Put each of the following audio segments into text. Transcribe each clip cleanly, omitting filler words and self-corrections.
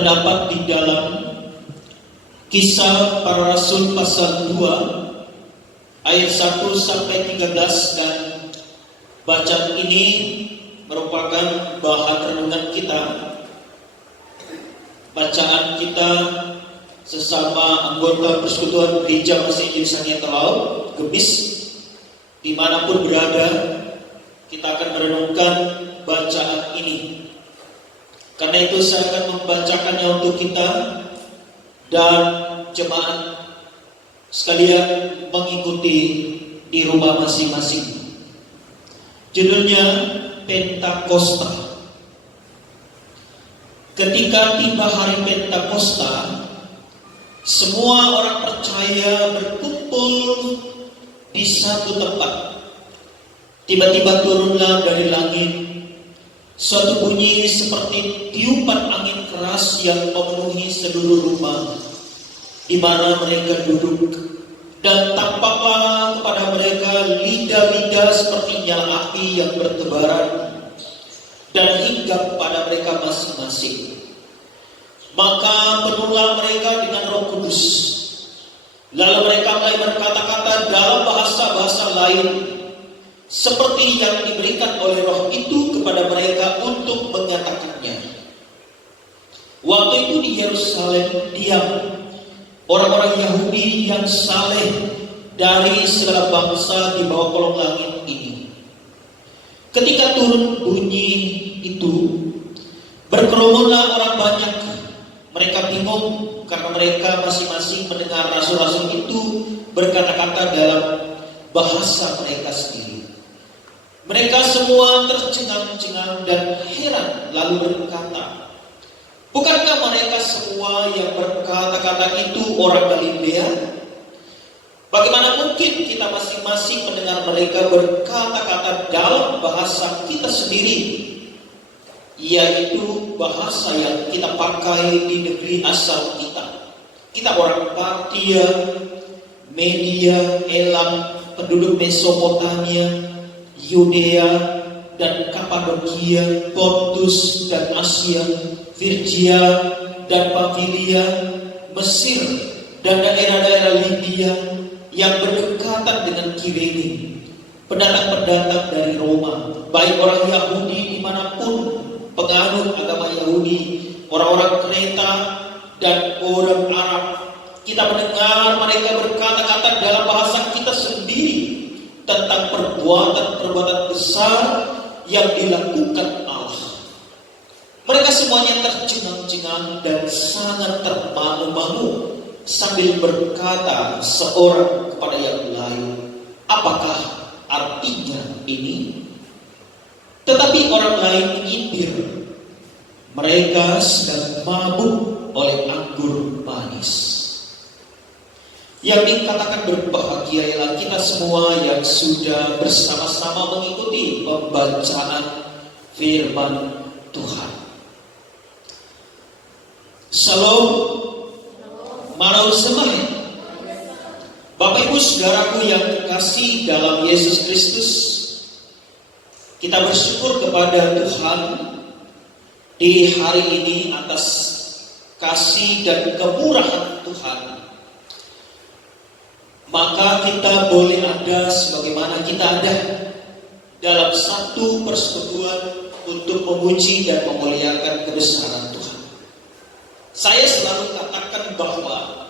terdapat di dalam Kisah Para Rasul pasal 2 ayat 1 sampai 13, dan bacaan ini merupakan bahan renungan kita. Bacaan kita sesama anggota Persekutuan Gereja Masih Injil Sangiang Laut, Gebis, dimanapun berada, kita akan merenungkan bacaan ini. Karena itu saya akan membacakannya untuk kita dan jemaat sekalian mengikuti di rumah masing-masing. Judulnya Pentakosta. Ketika tiba hari Pentakosta, semua orang percaya berkumpul di satu tempat. Tiba-tiba turunlah dari langit suatu bunyi seperti tiupan angin keras yang memenuhi seluruh rumah di mana mereka duduk, dan tampaklah kepada mereka lidah-lidah seperti nyala api yang bertebaran dan hinggap pada mereka masing-masing. Maka penuhlah mereka dengan Roh Kudus. Lalu mereka mulai berkata-kata dalam bahasa-bahasa lain seperti yang diberikan oleh Roh itu kepada mereka untuk mengatakannya. Waktu itu di Yerusalem diam orang-orang Yahudi yang saleh dari segala bangsa di bawah kolong langit ini. Ketika turun bunyi itu, berkerumunlah orang banyak. Mereka bingung karena mereka masing-masing mendengar rasul-rasul itu berkata-kata dalam bahasa mereka sendiri. Mereka semua tercengang-cengang dan heran, lalu berkata, bukankah mereka semua yang berkata-kata itu orang Galilea? Bagaimana mungkin kita masing-masing mendengar mereka berkata-kata dalam bahasa kita sendiri, yaitu bahasa yang kita pakai di negeri asal kita? Kita orang Partia, Media, Elam, penduduk Mesopotamia, Yudea dan Kapadokia, Pontus dan Asia, Firgia dan Pamfilia, Mesir dan daerah-daerah Libya yang berdekatan dengan Kirene, pendatang-pendatang dari Roma, baik orang Yahudi dimanapun, penganut agama Yahudi, orang-orang Kreta dan orang Arab. Kita mendengar mereka berkata-kata dalam bahasa kita sendiri tentang perbuatan-perbuatan besar yang dilakukan Allah. Mereka semuanya tercengang-cengang dan sangat termangu-mangu sambil berkata seorang kepada yang lain, apakah artinya ini? Tetapi orang lain menyindir, mereka sedang mabuk oleh anggur manis. Yang dikatakan berbahagia ialah kita semua yang sudah bersama-sama mengikuti pembacaan firman Tuhan. Shalom, Manau Semahe. Bapak Ibu Saudaraku yang terkasih dalam Yesus Kristus, kita bersyukur kepada Tuhan di hari ini atas kasih dan kemurahan Tuhan. Maka kita boleh ada sebagaimana kita ada dalam satu persekutuan untuk memuji dan memuliakan kebesaran Tuhan. Saya selalu katakan bahwa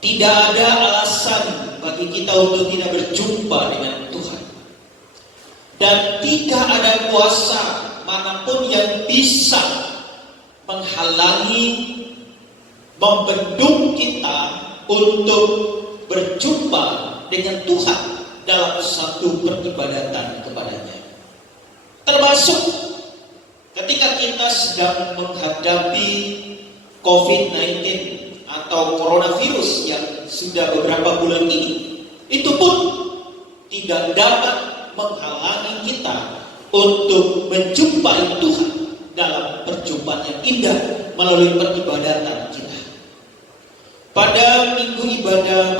tidak ada alasan bagi kita untuk tidak berjumpa dengan Tuhan. Dan tidak ada kuasa manapun yang bisa menghalangi, membendung kita untuk berjumpa dengan Tuhan dalam satu peribadatan kepadanya. Termasuk ketika kita sedang menghadapi COVID-19 atau coronavirus yang sudah beberapa bulan ini, itu pun tidak dapat menghalangi kita untuk menjumpai Tuhan dalam perjumpaan yang indah melalui peribadatan kita. Pada ibadah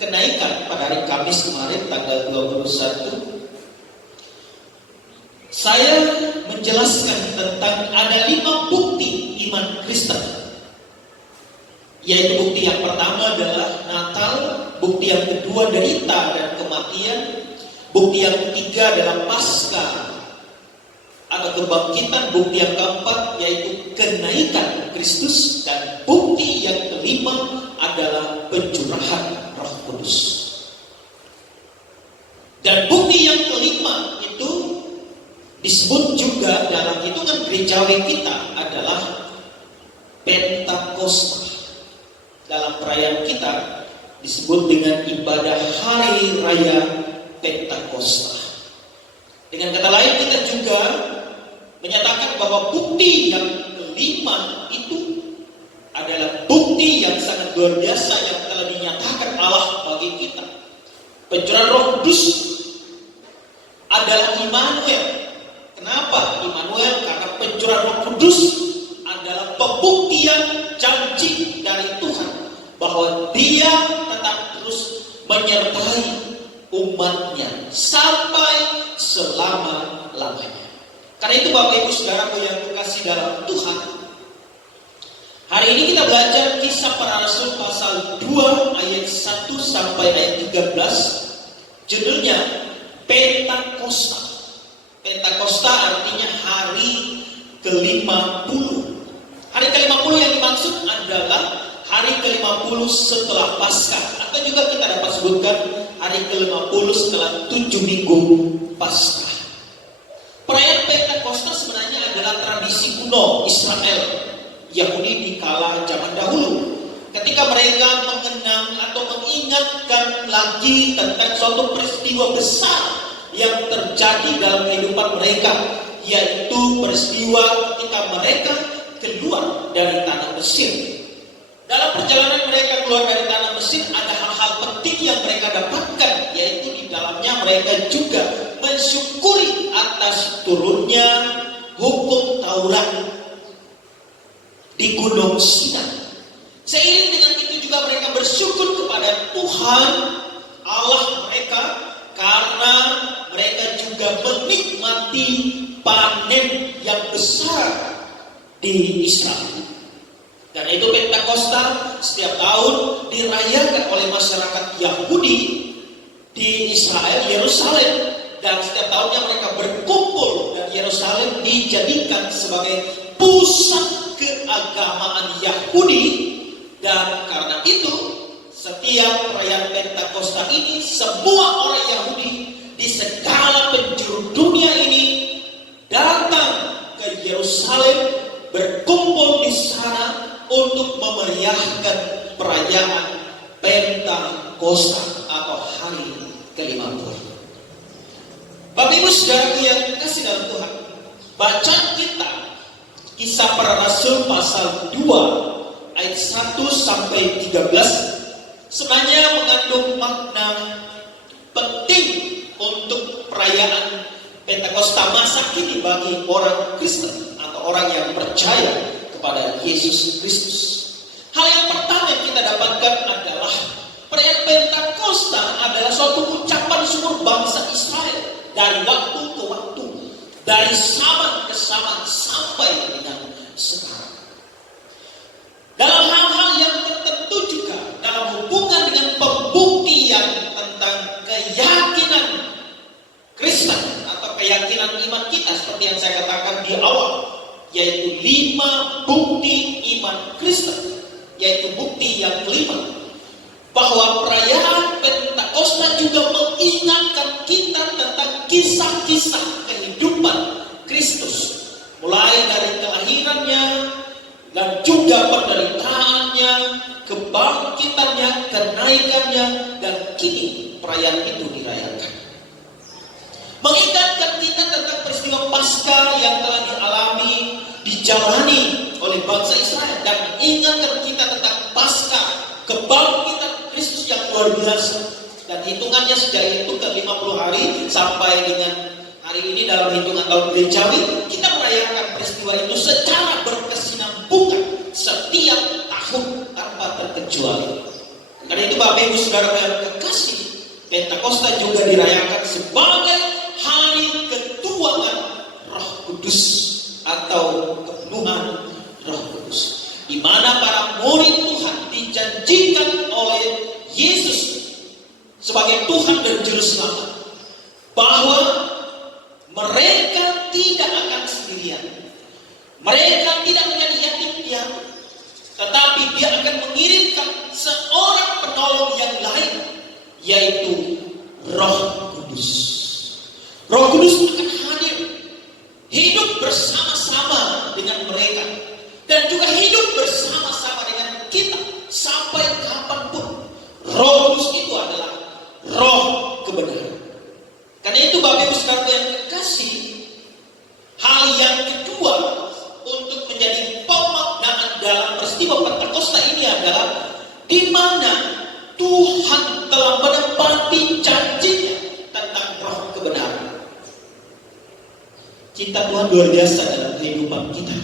kenaikan pada hari Kamis kemarin tanggal 21, saya menjelaskan tentang ada 5 bukti iman Kristen. Yaitu bukti yang pertama adalah Natal, bukti yang kedua derita dan kematian, bukti yang ketiga adalah Paskah atau kebangkitan, bukti yang keempat yaitu kenaikan Kristus, dan bukti yang kelima adalah pencurahan Roh Kudus. Dan bukti yang kelima itu disebut juga dalam hitungan gerejawi kita adalah Pentakosta. Dalam perayaan kita disebut dengan ibadah Hari Raya Pentakosta. Dengan kata lain, kita juga menyatakan bahwa bukti yang kelima itu adalah bukti yang sangat luar biasa yang telah dinyatakan Allah bagi kita. Pencurahan Roh Kudus adalah Immanuel. Kenapa Immanuel? Karena pencurahan Roh Kudus adalah pembuktian janji dari Tuhan bahwa Dia tetap terus menyertai umatnya sampai selama-lamanya. Karena itu Bapak Ibu Saudaraku yang kekasih dalam Tuhan, hari ini kita belajar Kisah Para Rasul pasal 2 ayat 1 sampai ayat 13. Judulnya Pentakosta. Pentakosta artinya hari ke-50. Hari ke-50 yang dimaksud adalah hari ke-50 setelah Paskah, atau juga kita dapat sebutkan hari ke-50 setelah 7 minggu Paskah. Perayaan Pentakosta sebenarnya adalah tradisi kuno Israel, Yahudi di kala zaman dahulu. Ketika mereka mengenang atau mengingatkan lagi tentang suatu peristiwa besar yang terjadi dalam kehidupan mereka, yaitu peristiwa ketika mereka keluar dari tanah Mesir. Dalam perjalanan mereka keluar dari tanah Mesir, ada hal-hal penting yang mereka dapatkan, yaitu di dalamnya mereka juga mensyukuri atas turunnya hukum Taurat di Gunung Sinai. Seiring dengan itu juga mereka bersyukur kepada Tuhan Allah mereka, karena mereka juga menikmati panen yang besar di Israel. Dan itu Pentakosta setiap tahun dirayakan oleh masyarakat Yahudi di Israel, Yerusalem. Dan setiap tahunnya mereka berkumpul, dan Yerusalem dijadikan sebagai pusat keagamaan Yahudi. Dan karena itu setiap perayaan Pentakosta ini, semua orang Yahudi di segala penjuru dunia ini datang ke Yerusalem, berkumpul di sana untuk memeriahkan perayaan Pentakosta atau hari ke-50. Bapak Ibu Saudaraku yang kasih dalam Tuhan, bacaan kita Kisah Para Rasul pasal 2 ayat 1 sampai 13 sebenarnya mengandung makna penting untuk perayaan Pentakosta masa kini bagi orang Kristen atau orang yang percaya kepada Yesus Kristus. Hal yang pertama yang kita dapatkan adalah perayaan Pentakosta adalah suatu ucapan seluruh bangsa Israel dari waktu ke waktu, dari zaman ke zaman sampai dengan sekarang. Dalam hal-hal yang tertentu juga, dalam hubungan dengan pembuktian tentang keyakinan Kristen atau keyakinan iman kita, seperti yang saya katakan di awal, yaitu 5 bukti iman Kristen, yaitu bukti yang kelima, bahwa perayaan Pentakosta juga mengingatkan kita tentang kisah-kisah kehidupan Kristus, mulai dari kelahirannya dan juga penderitaannya, kebangkitannya, kenaikannya, dan kini perayaan itu dirayakan. Mengingatkan kita tentang peristiwa Paskah yang telah dijalani oleh bangsa Israel, dan mengingatkan kita tentang Paskah, kebangkitan Kristus yang luar biasa. Dan hitungannya sejak itu ke 50 hari sampai dengan hari ini dalam hitungan tahun gerejawi, kita merayakan peristiwa itu secara berkesinambungan setiap tahun tanpa terkecuali. Karena itu Bapak Ibu Saudara yang kekasih, Pentakosta juga dirayakan sebagai hari ketuaan Kudus atau kepenuhan Roh Kudus, di mana para murid Tuhan dijanjikan oleh Yesus sebagai Tuhan dan Juru Selamat bahwa mereka tidak akan sendirian, mereka tidak menjadi yatim piatu, tetapi Dia akan mengirimkan seorang penolong yang lain, yaitu Roh Kudus. Roh Kudus akan hadir, hidup bersama-sama dengan mereka, dan juga hidup bersama-sama dengan kita sampai kapanpun. Roh Kudus itu adalah Roh kebenaran. Karena itu Bapak Ibu Saudara yang kekasih, hal yang kedua untuk menjadi pemaknaan dalam peristiwa Pentakosta ini adalah di mana Tuhan telah menepati janjinya tentang Roh kebenaran. Cinta Tuhan luar biasa dalam kehidupan kita.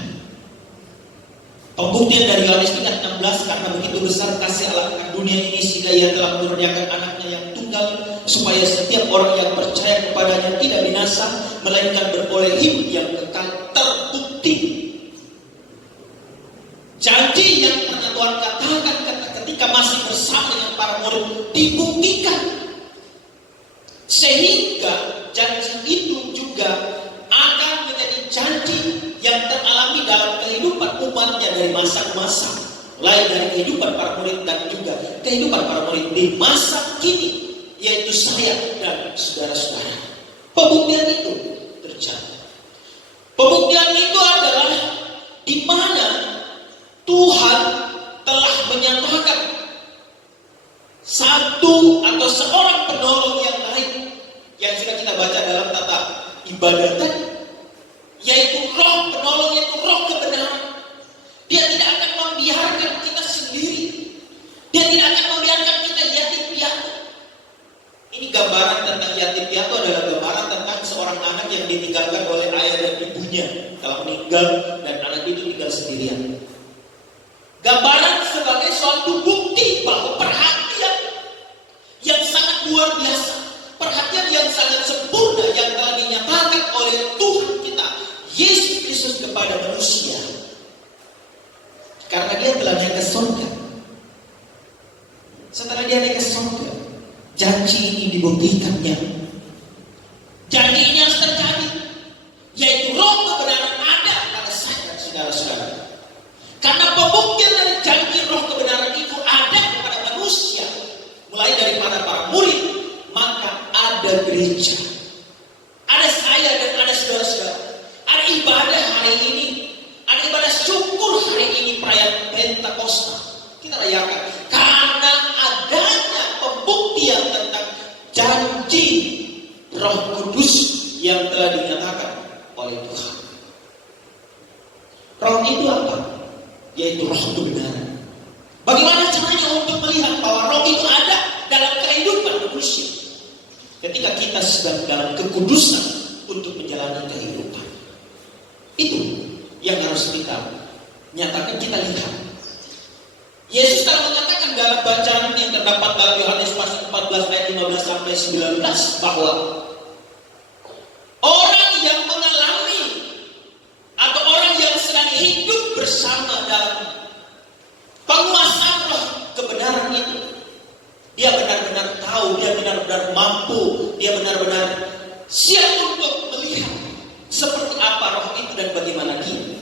Pembuktian dari Yohanes 3:16, karena begitu besar kasih Allah akan dunia ini sehingga Ia telah menurunkan anaknya yang tunggal, supaya setiap orang yang percaya kepadanya tidak binasa, melainkan beroleh hidup yang kekal. Terbukti janji yang pernah Tuhan katakan ketika masih bersama dengan para murid dibuktikan, sehingga janji itu juga akan menjadi janji yang teralami dalam kehidupan umatnya dari masa ke masa, mulai dari kehidupan para murid dan juga kehidupan para murid di masa kini, yaitu saya dan saudara-saudara. Pembuktian itu terjadi. Pembuktian itu adalah di mana Tuhan telah menyatakan satu atau seorang penolong yang lain yang sudah kita baca dalam tata ibadat tadi, yaitu Roh penolong, yaitu Roh kebenaran. Dia tidak akan membiarkan kita sendiri. Dia tidak akan membiarkan kita yatim piatu. Ini gambaran tentang yatim piatu adalah gambaran tentang seorang anak yang ditinggalkan oleh ayah dan ibunya telah meninggal dan anak itu tinggal sendirian. Gambaran sebagai suatu bukti bahwa perhatian yang sangat luar biasa, perhatian yang sangat sempurna yang telah dinyatakan oleh Tuhan kita Yesus Kristus kepada manusia, karena Dia telah naik ke surga. Setelah Dia naik ke surga, janji ini dibuktikannya. Janji ini harus terjadi, yaitu Roh kebenaran ada pada saya dan saudara-saudara. Karena pembuktian dari janji Roh kebenaran itu ada kepada manusia, mulai daripada para murid, maka ada gereja, ada saya dan ada saudara-saudara, ada ibadah hari ini, ada ibadah syukur hari ini, perayaan Pentakosta kita rayakan karena adanya pembuktian tentang janji Roh Kudus yang telah dinyatakan oleh Tuhan. Roh itu apa? Yaitu Roh kebenaran. Bagaimana caranya untuk melihat bahwa Roh itu ada dalam kehidupan manusia? Ketika kita sedang dalam kekudusan untuk menjalani kehidupan, itu yang harus kita nyatakan, kita lihat. Yesus telah mengatakan dalam bacaan yang terdapat dalam Yohanes pasal 14 ayat 15 sampai 19 bahwa orang yang mengalami atau orang yang sedang hidup bersama dalam penguasaan Roh kebenaran itu, dia benar-benar tahu, dia benar-benar mampu, dia benar-benar siap untuk melihat seperti apa Roh itu dan bagaimana dia.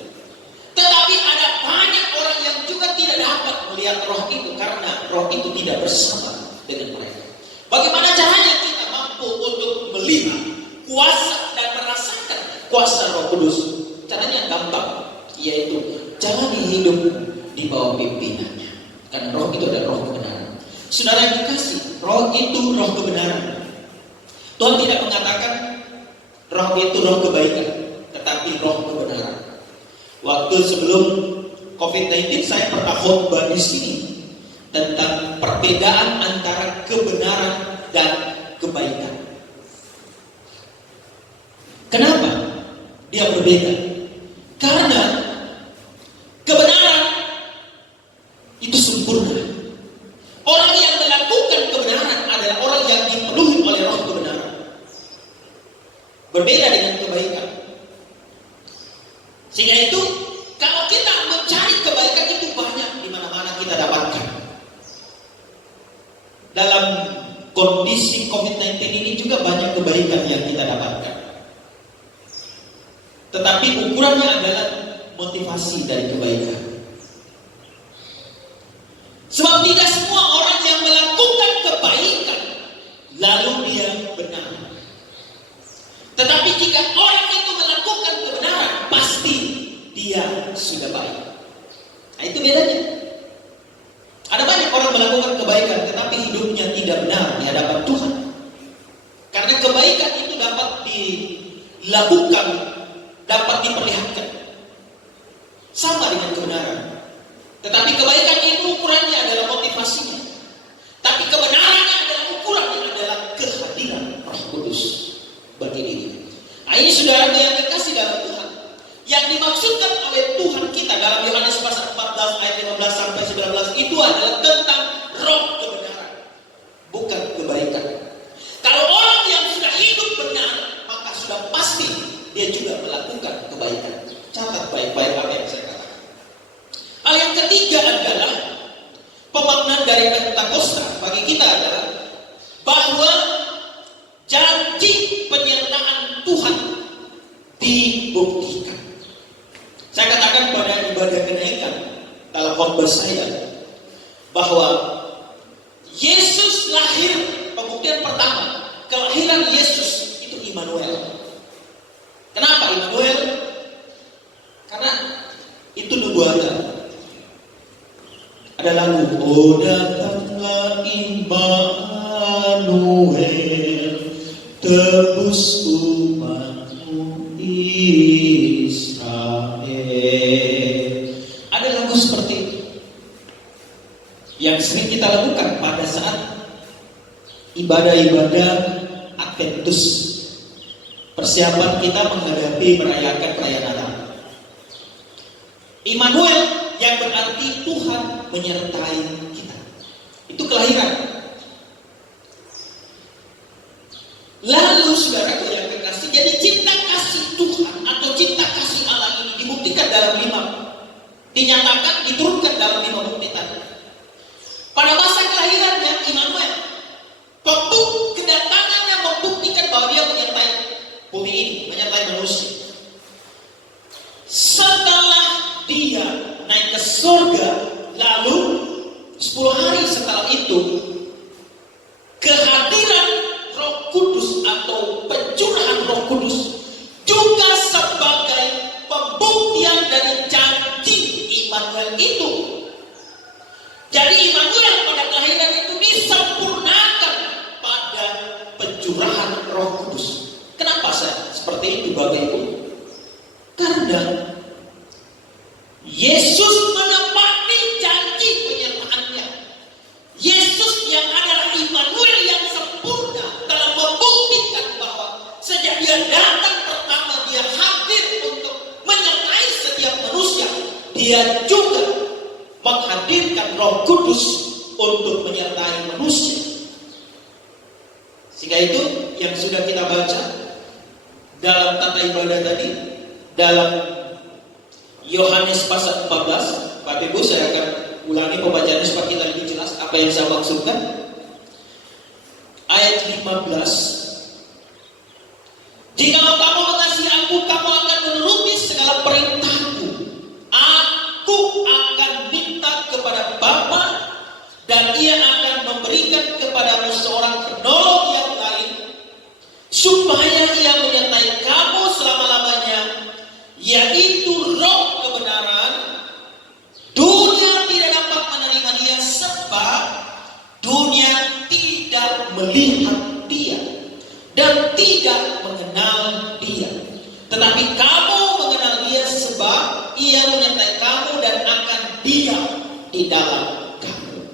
Tetapi ada banyak orang yang juga tidak dapat melihat Roh itu karena Roh itu tidak bersama dengan mereka. Bagaimana caranya kita mampu untuk melihat kuasa dan merasakan kuasa Roh Kudus? Caranya gampang, yaitu jalani hidup di bawah pimpinannya. Karena Roh itu adalah Roh kebenaran. Saudara yang dikasih, Roh itu Roh kebenaran. Tuhan tidak mengatakan Roh itu Roh kebaikan, tetapi Roh kebenaran. Waktu sebelum COVID-19 saya pernah khotbah di sini tentang perbedaan antara kebenaran dan kebaikan. Kenapa dia berbeda? Karena kebenaran itu sempurna. Orang yang melakukan kebenaran adalah orang yang dipenuhi oleh Roh kebenaran. Berbeda dengan kebaikan. kondisi COVID-19 ini juga banyak kebaikan yang kita dapatkan. Tetapi ukurannya adalah motivasi dari kebaikan. Sebab tidak semua orang yang melakukan kebaikan lalu dia benar. Tetapi jika orang itu melakukan kebenaran, pasti dia sudah baik. Nah, itu bedanya. Ada banyak orang melakukan kebaikan tetapi hidupnya tidak benar di hadapan Tuhan. Karena kebaikan itu dapat dilakukan, dapat diperlihatkan. Sama dengan kebenaran. Tetapi kebaikan itu ukurannya adalah motivasinya. Tapi kebenarannya adalah ukurannya adalah kehadiran Roh Kudus bagi diri. Nah, ini saudara yang dikasih dalam Tuhan. Yang dimaksudkan oleh Tuhan kita dalam Yohanes pasal 14 ayat 15 sampai 19 itu adalah tentang roh kebenaran, bukan kebaikan. Kalau orang yang sudah hidup benar, maka sudah pasti dia juga melakukan kebaikan. Catat baik-baik apa yang saya katakan. Hal yang ketiga adalah pemaknaan dari Pentakosta bagi kita adalah bahwa janji penyertaan Tuhan dibuktikan. Saya katakan pada ibadah kenaikan dalam khotbah saya bahwa Yesus lahir, pembuktian pertama kelahiran Yesus itu Immanuel. Kenapa Immanuel? Karena itu nubuatan. Ada lagu, oh datanglah Immanuel, tebus umatmu Israel. Ada lagu seperti itu yang sering kita lakukan pada saat ibadah-ibadah Adventus, persiapan kita menghadapi merayakan perayaan Natal. Immanuel yang berarti Tuhan menyertai kita. Itu kelahiran. Lalu saudara yang kekasih, jadi cinta kasih Tuhan atau cinta kasih Allah ini dibuktikan dalam 5, dinyatakan, diturunkan dalam 5 bukti tadi. Pada masa kelahirannya Immanuel, kedatangannya membuktikan bahwa dia menyertai bumi ini, menyertai manusia. Setelah dia naik ke surga, lalu 10 hari setelah itu kehadiran Roh Kudus atau pencurahan Roh Kudus juga sebagai pembuktian dari janji Immanuel itu. Jadi Immanuel pada kelahiran itu disempurnakan pada pencurahan Roh Kudus. Kenapa saya seperti itu Bapak Ibu? Karena Yesus menepati janji penyertaannya. Yesus yang adalah Immanuel yang sempurna dalam membuktikan bahwa sejak dia datang pertama dia hadir untuk menyertai setiap manusia. Dia juga menghadirkan Roh Kudus untuk menyertai manusia. Sehingga itu yang sudah kita baca dalam tata ibadah tadi, dalam Yohanes pasal 14, Bapak Ibu saya akan ulangi pembacaannya supaya kita lebih jelas apa yang saya maksudkan. Ayat 15. Jikalau kamu mengasihi aku, kamu akan menuruti segala perintahku. Aku akan minta kepada Bapa dan ia akan memberikan kepadamu seorang penolong yang lain supaya ia menyertai kamu selama-lamanya, yaitu Roh kebenaran. Dunia tidak dapat menerima dia sebab dunia tidak melihat dia dan tidak mengenal dia. Tetapi kamu mengenal dia sebab ia menyertai kamu dan akan diam di dalam kamu.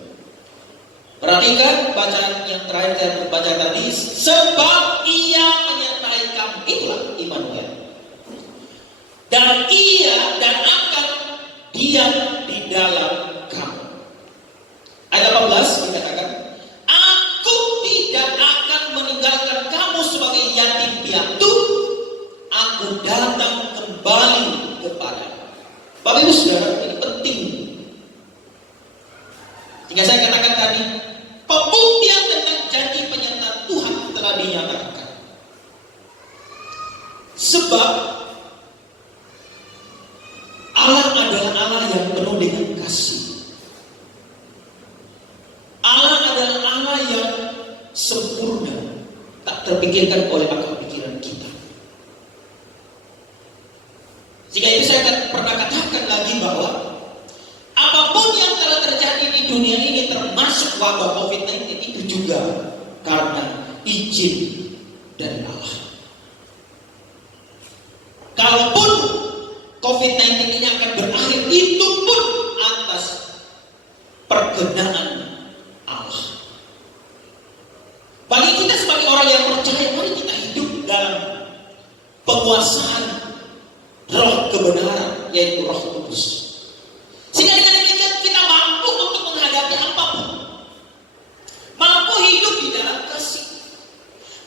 Perhatikan bacaan yang terakhir saya baca tadi, sebab ia menyertai kamu, itulah Immanuel. Dan ia dan akan diam di dalam kamu. Ayat 18 dikatakan, aku tidak akan meninggalkan kamu sebagai yatim piatu, aku datang kembali kepada. Bapak Ibu Saudara, ini penting. Jika saya katakan tadi, pembuktian tentang janji sebab Allah adalah Allah yang penuh dengan kasih. Allah adalah Allah yang sempurna, tak terpikirkan oleh akal pikiran kita. Sehingga itu saya pernah katakan lagi bahwa apapun yang telah terjadi di dunia ini, termasuk wabah COVID-19, itu juga karena izin dari Allah. Kalaupun COVID-19 ini akan berakhir, itu pun atas perkenan Allah. Bagi kita sebagai orang yang percaya, mari kita hidup dalam penguasaan roh kebenaran, yaitu Roh Kudus. Sehingga dengan demikian kita mampu untuk menghadapi apapun. Mampu hidup di dalam kasih.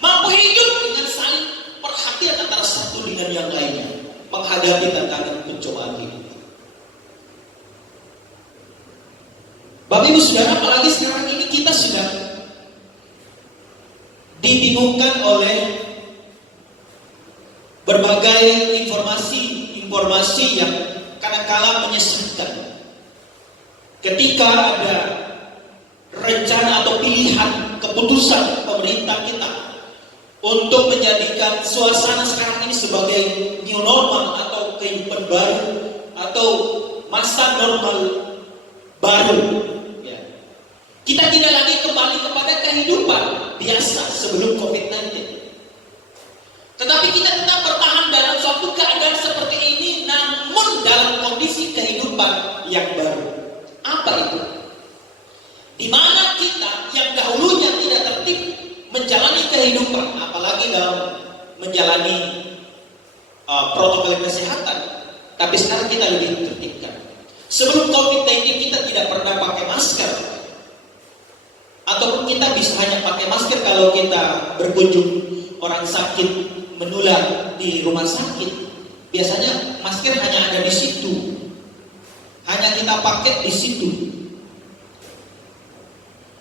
Mampu hidup dengan saling perhatian antara satu dengan yang lainnya, menghadapi tantangan pencobaan hidup. Bapak Ibu Saudara, apalagi sekarang ini kita sudah dibingungkan oleh berbagai informasi yang kadang-kala menyesatkan. Ketika ada rencana atau pilihan keputusan pemerintah kita untuk menjadikan suasana sekarang ini sebagai new normal atau kehidupan baru atau masa normal baru, ya. Kita tidak lagi kembali kepada kehidupan biasa sebelum COVID-19, tetapi kita tetap bertahan dalam suatu keadaan seperti ini, namun dalam kondisi kehidupan yang baru. Apa itu? Di mana kita yang dahulunya tidak tertib menjalani kehidupan, apalagi dalam menjalani protokol kesehatan, tapi sekarang kita lebih tertibkan. Sebelum COVID-19 kita tidak pernah pakai masker, ataupun kita bisa hanya pakai masker kalau kita berkunjung orang sakit menular di rumah sakit. Biasanya masker hanya ada di situ, hanya kita pakai di situ.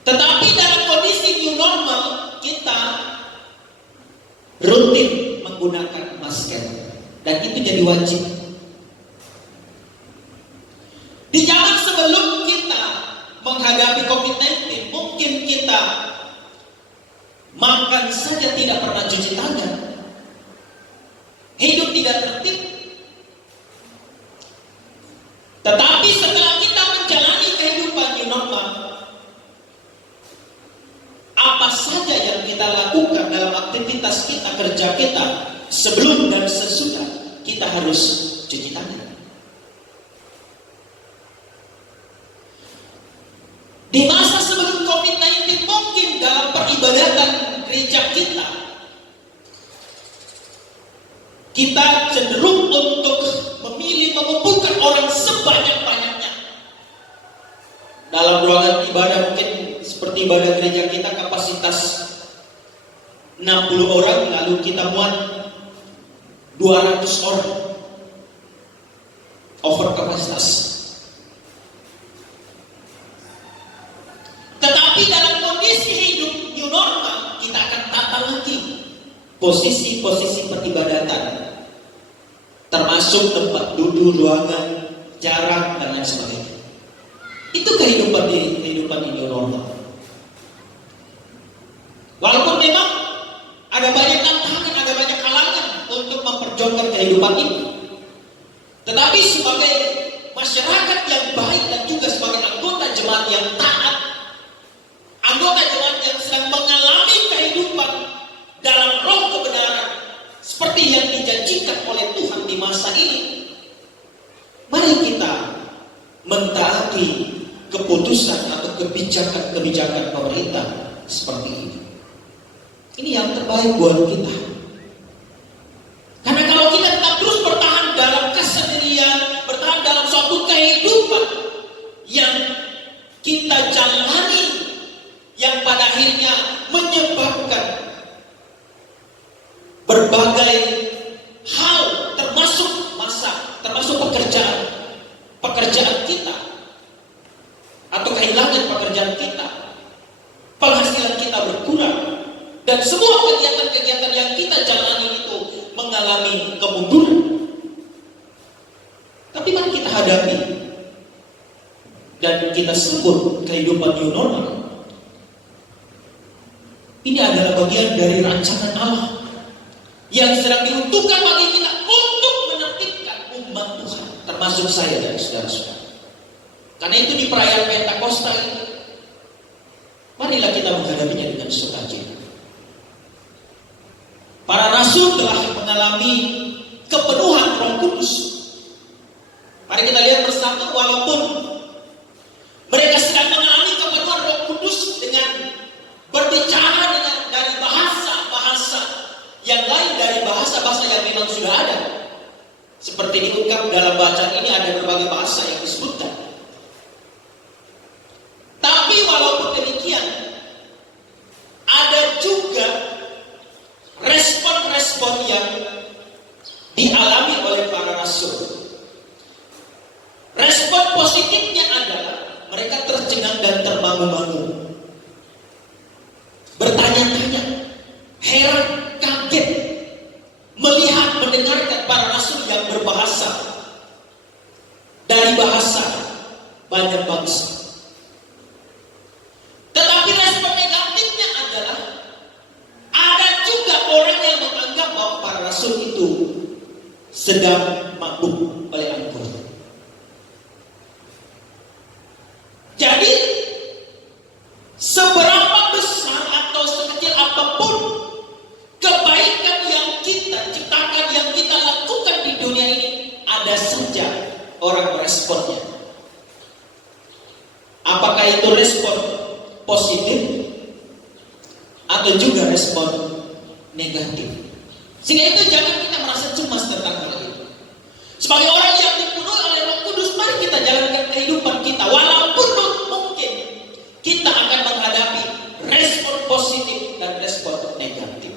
Tetapi dalam kondisi new normal, kita rutin menggunakan masker, dan itu jadi wajib. Di zaman sebelum kita menghadapi COVID-19, mungkin kita makan saja tidak pernah cuci tangan, hidup tidak tertib. Tetapi setelah kita menjalani kehidupan new normal, apa saja yang kita lakukan dalam aktivitas kita, kerja kita, sebelum dan sesudah, kita harus cuci tangan. Di masa sebelum COVID-19, mungkin dalam peribadatan gereja kita cenderung untuk memilih mengumpulkan orang sebanyak-banyaknya. Dalam ruangan ibadah mungkin seperti ibadah gereja kita kapasitas 60 orang, lalu kita muat 200 orang, over kapasitas. Tetapi dalam kondisi hidup new normal, kita akan tata lagi posisi-posisi peribadatan, termasuk tempat duduk, ruangan, jarak, dan lain sebagainya. Itu kehidupan di new normal. Walaupun memang ada banyak tantangan, ada banyak halangan untuk memperjuangkan kehidupan ini, tetapi sebagai masyarakat yang baik dan juga sebagai anggota jemaat yang taat, anggota jemaat yang sedang mengalami kehidupan dalam roh kebenaran seperti yang dijanjikan oleh Tuhan di masa ini, mari kita mentaati keputusan atau kebijakan pemerintah seperti ini. Ini yang terbaik buat kita. Karena kalau kita tetap terus bertahan dalam kesendirian, bertahan dalam suatu kehidupan yang kita jalani, yang pada akhirnya menyebabkan berbagai hal, termasuk pekerjaan kita, atau kehilangan pekerjaan kita, penghasilan kita berkurang, dan semua kegiatan-kegiatan yang kita jalani itu mengalami kemunduran. Tapi mari kita hadapi dan kita sebut kehidupan new normal. Ini adalah bagian dari rancangan Allah yang sedang diuntukkan bagi kita untuk menertibkan umat Tuhan, termasuk saya dan saudara-saudara. Karena itu di perayaan Pentakosta ini, marilah kita menghadapinya dengan sukacita. Para rasul telah mengalami kepenuhan Roh Kudus. Mari kita lihat bersama, walaupun mereka sedang mengalami kepenuhan Roh Kudus dengan berbicara dari bahasa-bahasa yang lain dari bahasa-bahasa yang memang sudah ada. Seperti diungkap dalam bacaan ini, ada berbagai bahasa yang disebutkan. Tapi walaupun demikian, ada juga respon-respon yang dialami oleh para rasul. Respon positifnya adalah mereka tercengang dan termangu-mangu, bertanya-tanya, heran, kaget, melihat, mendengarkan para rasul yang berbahasa dari bahasa banyak bangsa. Tetapi respon negatifnya adalah ada juga orang yang menganggap bahwa para rasul itu sedang mabuk oleh anggur. Jadi seberapa besar atau sekecil apapun kebaikan yang kita ciptakan, yang kita lakukan di dunia ini, ada saja orang meresponnya. Apakah itu respon positif atau juga respon negatif? Sehingga itu jangan kita merasa cemas tentang hal itu. Sebagai orang yang dipenuhi oleh Roh Kudus, mari kita jalankan kehidupan kita, walaupun mungkin kita akan menghadapi respon positif dan respon negatif.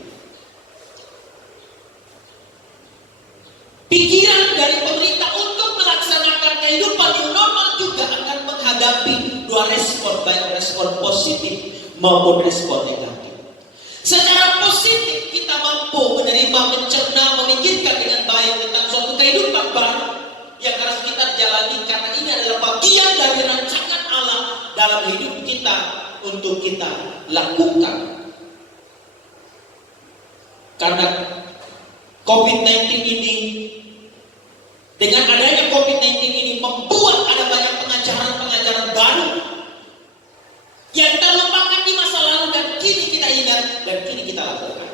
Pikiran dari pemerintah untuk melaksanakan kehidupan yang normal juga akan menghadapi dua respon, baik respon positif maupun respon negatif. Secara positif kita mampu menerima, mencerna, memikirkan dengan baik tentang suatu kehidupan baru yang harus kita jalani, karena ini adalah bagian dari rancangan Allah dalam hidup kita untuk kita lakukan. Karena COVID-19 ini, dengan adanya COVID-19 ini membuat ada banyak pengajaran-pengajaran baru yang terlupakan di masa lalu dan kini kita ingat dan kini kita lakukan.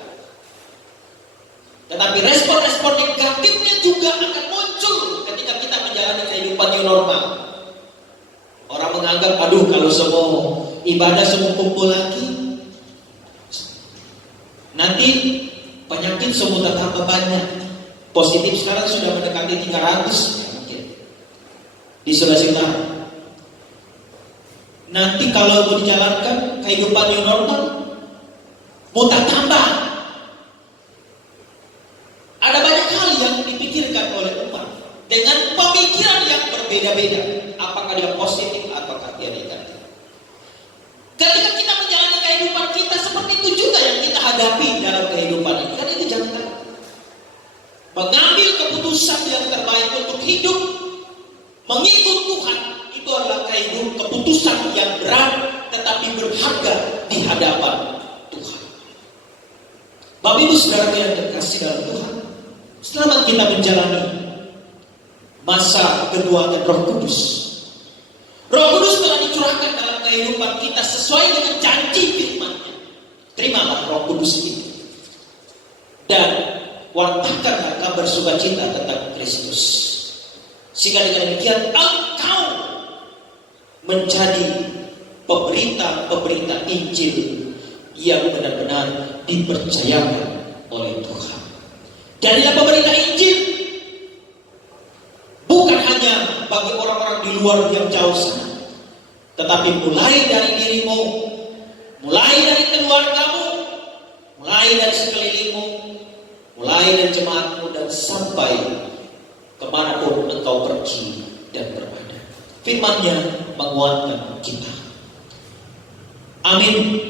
Tetapi respon-respon negatifnya juga akan muncul ketika kita menjalani kehidupan new normal. Orang menganggap, aduh kalau semua ibadah semua kumpul lagi, nanti penyakit semua tambah banyak. Positif sekarang sudah mendekati 300 mungkin di Sulawesi Utara. Nanti kalau mau dijalankan kehidupan yang normal, mau tambah. Ada banyak hal yang dipikirkan oleh umat dengan pemikiran yang berbeda-beda, apakah dia positif ataukah dia negatif. Ketika kita menjalani kehidupan kita, seperti itu juga yang kita hadapi dalam kehidupan ini. Karena itu jangan takut. Mengambil keputusan yang terbaik untuk hidup mengikut Tuhan, itu adalah keputusan yang berat tetapi berharga di hadapan Tuhan. Bapak Ibu Saudara yang terkasih dalam Tuhan, selamat kita menjalani masa kenuaian Roh Kudus. Roh Kudus telah dicurahkan dalam kehidupan kita sesuai dengan janji firman-Nya. Terimalah Roh Kudus itu dan wartakanlah kabar sukacita tentang Kristus, sehingga dengan demikian engkau menjadi pemberita Injil yang benar-benar dipercayakan oleh Tuhan. Jadilah pemberita Injil bukan hanya bagi orang-orang di luar yang jauh sana, tetapi mulai dari dirimu, mulai dari keluargamu, mulai dari sekelilingmu, mulai dari jemaatmu, dan sampai kemanapun engkau pergi dan berada. Firman-Nya menguatkan kita. Amin.